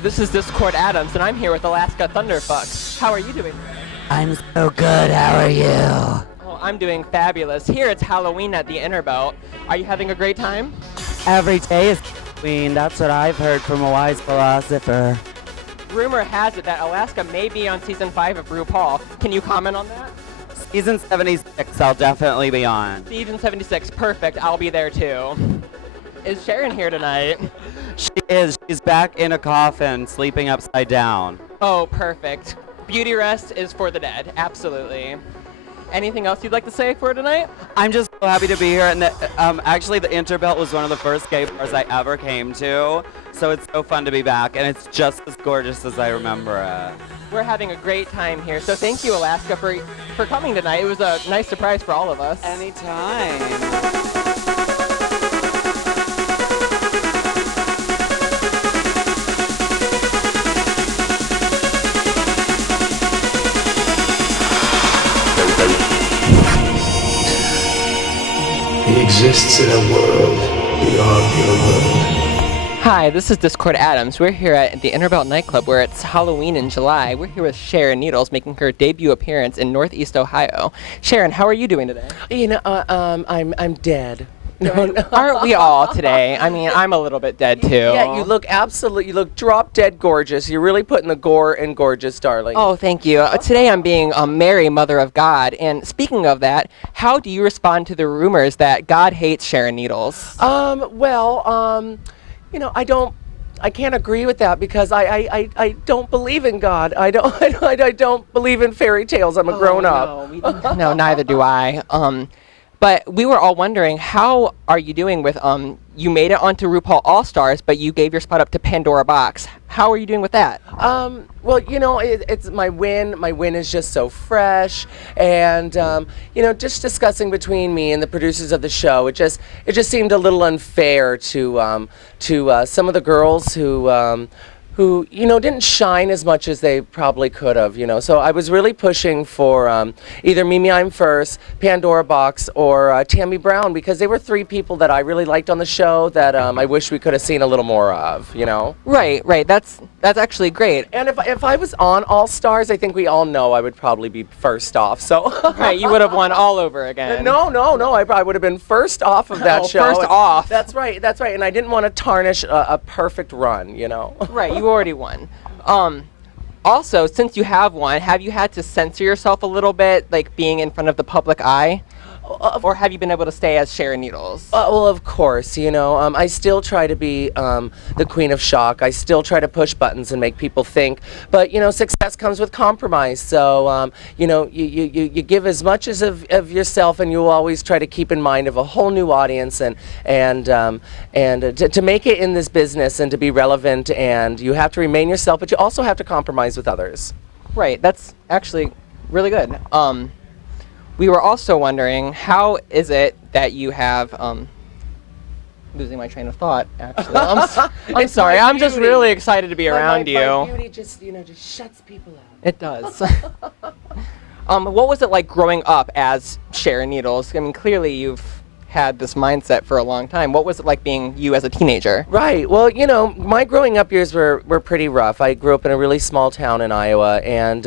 Hi, this is Discord Adams, and I'm here with Alaska Thunderfucks. How are you doing? I'm so good, how are you? Well, I'm doing fabulous. Here it's Halloween at the Interbelt. Are you having a great time? Every day is Halloween, that's what I've heard from a wise philosopher. Rumor has it that Alaska may be on season 5 of Rupaul. Can you comment on that? Season 76, I'll definitely be on. Season 76, perfect. I'll be there too. Is Sharon here tonight? She is. She's back in a coffin, sleeping upside down. Oh, perfect. Beauty rest is for the dead, absolutely. Anything else you'd like to say for tonight? I'm just so happy to be here, and actually the Interbelt was one of the first gay bars I ever came to, so it's so fun to be back, and it's just as gorgeous as I remember it. We're having a great time here, so thank you, Alaska, for coming tonight. It was a nice surprise for all of us. Anytime. He exists in a world beyond your world. Hi, this is Discord Adams. We're here at the Interbelt nightclub where it's Halloween in July. We're here with Sharon Needles making her debut appearance in Northeast Ohio. Sharon, how are you doing today? You know, I'm dead. No. Aren't we all today? I mean, I'm a little bit dead too. Yeah, you look drop dead gorgeous. You're really putting the gore in gorgeous, darling. Oh, thank you. Today I'm being Mary, Mother of God. And speaking of that, how do you respond to the rumors that God hates Sharon Needles? You know, I can't agree with that because I don't believe in God. I don't believe in fairy tales. I'm a grown up. No, neither do I. But we were all wondering, how are you doing with, you made it onto RuPaul All-Stars, but you gave your spot up to Pandora Box. How are you doing with that? Well, you know, it's my win. My win is just so fresh. And, you know, just discussing between me and the producers of the show, it just seemed a little unfair to some of the girls who, you know, didn't shine as much as they probably could have, you know. So I was really pushing for either Mimi I'm First, Pandora Box, or Tammy Brown, because they were three people that I really liked on the show that I wish we could have seen a little more of, you know. Right. That's actually great. And if I was on All Stars, I think we all know I would probably be first off. So right, you would have won all over again. No, I probably would have been first off of that show. First off. That's right. And I didn't want to tarnish a perfect run, you know. Right, you already won. Also, since you have won, have you had to censor yourself a little bit, like being in front of the public eye? Or have you been able to stay as Sharon Needles? Well, of course, you know, I still try to be the queen of shock. I still try to push buttons and make people think. But, you know, success comes with compromise. So, you know, you give as much as of yourself, and you always try to keep in mind of a whole new audience and to make it in this business and to be relevant. And you have to remain yourself, but you also have to compromise with others. Right. That's actually really good. We were also wondering, how is it that you have, losing my train of thought, actually. I'm sorry, I'm just really excited to be around you. My beauty just, you know, just shuts people out. It does. What was it like growing up as Sharon Needles? I mean, clearly you've had this mindset for a long time. What was it like being you as a teenager? Right. Well, you know, my growing up years were pretty rough. I grew up in a really small town in Iowa, and,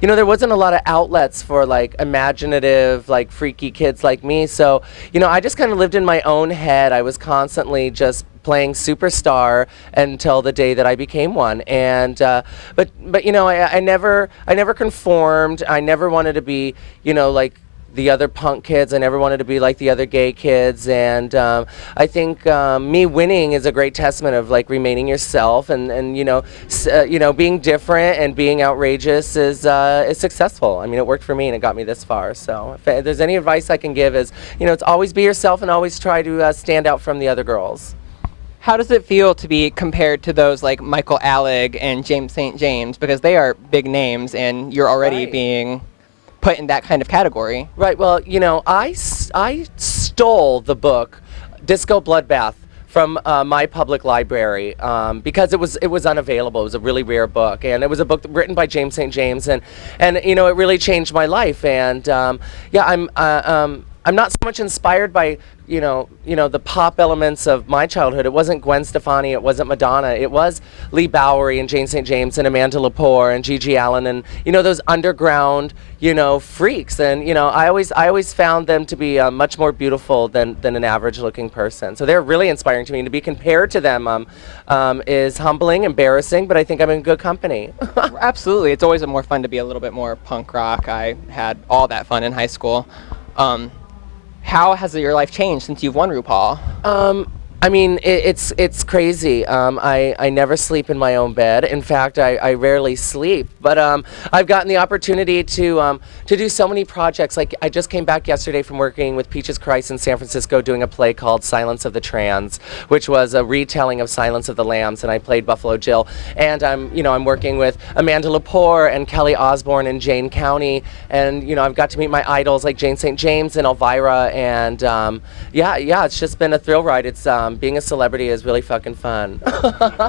you know, there wasn't a lot of outlets for, like, imaginative, like, freaky kids like me. So, you know, I just kind of lived in my own head. I was constantly just playing superstar until the day that I became one. And but you know, I never conformed. I never wanted to be, you know, like the other punk kids. I never wanted to be like the other gay kids. And I think me winning is a great testament of like remaining yourself and you know, being different and being outrageous is successful. I mean, it worked for me and it got me this far. So if there's any advice I can give is, you know, it's always be yourself and always try to stand out from the other girls. How does it feel to be compared to those like Michael Alec and James St. James, because they are big names and you're already being put in that kind of category? Right. Well, you know, I stole the book Disco Bloodbath from my public library because it was unavailable. It was a really rare book, and it was a book written by James St. James, and you know, it really changed my life. And yeah, I'm not so much inspired by the pop elements of my childhood. It wasn't Gwen Stefani, it wasn't Madonna, it was Lee Bowery and Jane St. James and Amanda Lepore and Gigi Allen and those underground freaks. And I always found them to be much more beautiful than an average looking person. So they're really inspiring to me. And to be compared to them is humbling, embarrassing, but I think I'm in good company. Absolutely. It's always more fun to be a little bit more punk rock. I had all that fun in high school. How has your life changed since you've won RuPaul? I mean, it's crazy. I never sleep in my own bed. In fact, I rarely sleep. But I've gotten the opportunity to do so many projects. Like I just came back yesterday from working with Peaches Christ in San Francisco doing a play called Silence of the Trans, which was a retelling of Silence of the Lambs, and I played Buffalo Jill. And I'm working with Amanda Lepore and Kelly Osbourne in Jane County, and I've got to meet my idols like Jane St. James and Elvira, and yeah, it's just been a thrill ride. It's being a celebrity is really fucking fun.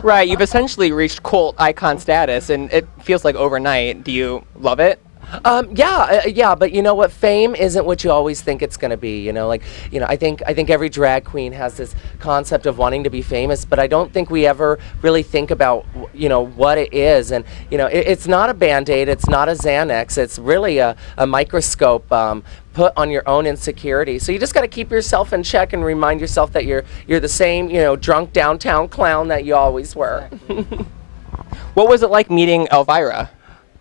Right, you've essentially reached cult icon status, and it feels like overnight. Do you love it? Yeah, but you know what? Fame isn't what you always think it's going to be. I think every drag queen has this concept of wanting to be famous, but I don't think we ever really think about what it is. And it's not a Band-Aid, it's not a Xanax, it's really a microscope put on your own insecurity. So you just got to keep yourself in check and remind yourself that you're the same drunk downtown clown that you always were. What was it like meeting Elvira?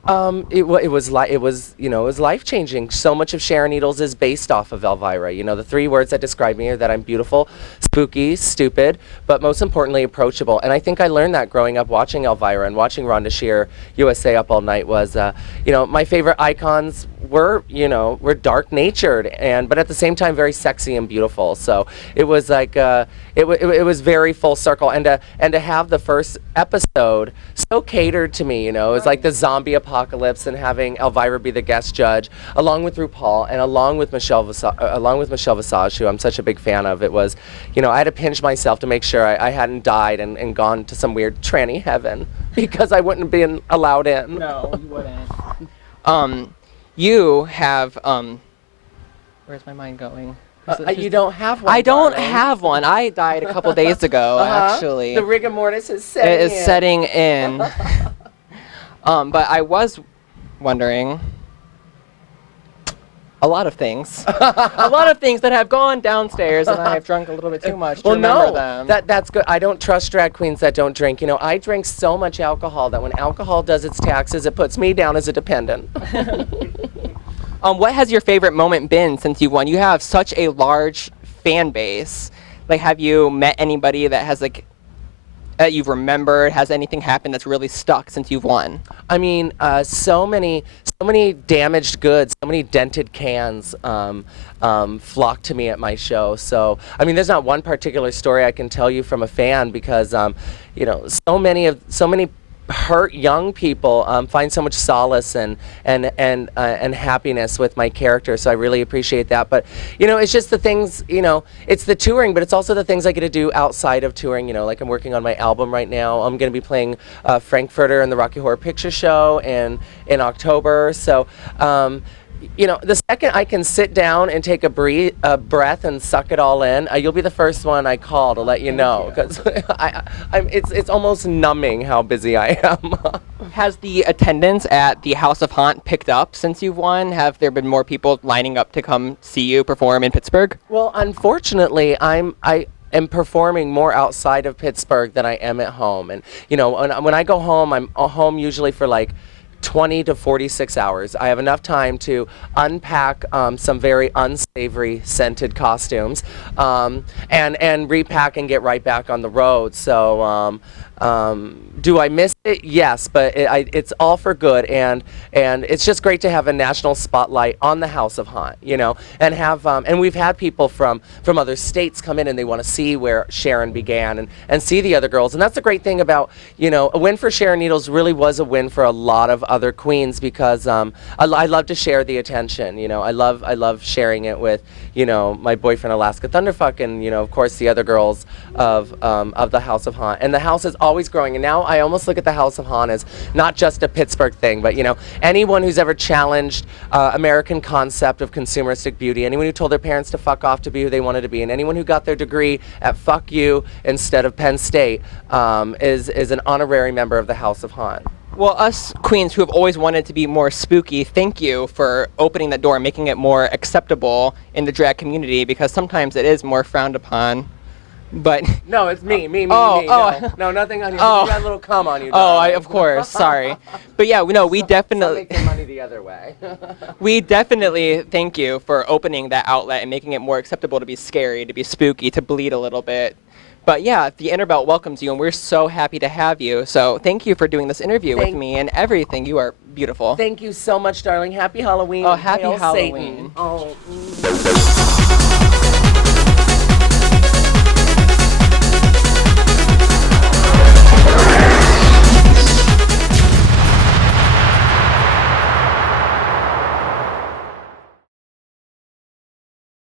It was life changing. So much of Sharon Needles is based off of Elvira. The three words that describe me are that I'm beautiful, spooky, stupid, but most importantly approachable. And I think I learned that growing up watching Elvira and watching Rhonda Shear USA Up All Night was my favorite icons were dark natured but at the same time very sexy and beautiful. So it was like it was very full circle, and to have the first episode so catered to me. It was like the zombie apocalypse, and having Elvira be the guest judge along with RuPaul and along with Michelle Visage, who I'm such a big fan of. It was I had to pinch myself to make sure I hadn't died and gone to some weird tranny heaven because I wouldn't have been allowed in. No, you wouldn't. You have, where's my mind going? You don't have one. I don't darling. have one. I died a couple days ago, actually. The rigor mortis is setting It is in. setting in. But I was wondering a lot of things. A lot of things that have gone downstairs, and I have drunk a little bit too much to remember them. That's good. I don't trust drag queens that don't drink. I drink so much alcohol that when alcohol does its taxes, it puts me down as a dependent. What has your favorite moment been since you won? You have such a large fan base. Like, have you met anybody that has that you've remembered? Has anything happened that's really stuck since you've won? I mean, so many damaged goods, so many dented cans flock to me at my show. So, I mean, there's not one particular story I can tell you from a fan because, so many hurt young people find so much solace and happiness with my character, so I really appreciate that. But it's just the things, it's the touring, but it's also the things I get to do outside of touring. Like I'm working on my album right now. I'm going to be playing Frankfurter in the Rocky Horror Picture Show in October. So the second I can sit down and take a breath and suck it all in, you'll be the first one I call to let you know, because it's almost numbing how busy I am. Has the attendance at the House of Haunt picked up since you've won? Have there been more people lining up to come see you perform in Pittsburgh? Well, unfortunately, I am performing more outside of Pittsburgh than I am at home. And when I go home, I'm home usually for like 20 to 46 hours. I have enough time to unpack some very unsavory scented costumes and repack and get right back on the road. So do I miss it? Yes, but it's all for good, and it's just great to have a national spotlight on the House of Haunt, and have and we've had people from other states come in and they want to see where Sharon began and see the other girls, and that's the great thing about a win for Sharon Needles really was a win for a lot of other queens because I love to share the attention. I love sharing it with my boyfriend Alaska Thunderfuck and of course the other girls of the House of Haunt, and the house is always growing. And now I almost look at the House of Han as not just a Pittsburgh thing, but, you know, anyone who's ever challenged American concept of consumeristic beauty, anyone who told their parents to fuck off to be who they wanted to be, and anyone who got their degree at fuck you instead of Penn State is an honorary member of the House of Han. Well, us queens who have always wanted to be more spooky, thank you for opening that door and making it more acceptable in the drag community, because sometimes it is more frowned upon. But no, it's me. Oh. No, nothing on you. Oh. You got a little cum on you. Of course, sorry. But yeah, no, we definitely make your money the other way. we definitely thank you for opening that outlet and making it more acceptable to be scary, to be spooky, to bleed a little bit. But yeah, the Interbelt welcomes you, and we're so happy to have you. So thank you for doing this interview with me and everything. You are beautiful. Thank you so much, darling. Happy Halloween. Oh, and happy hail Halloween. Satan. Oh.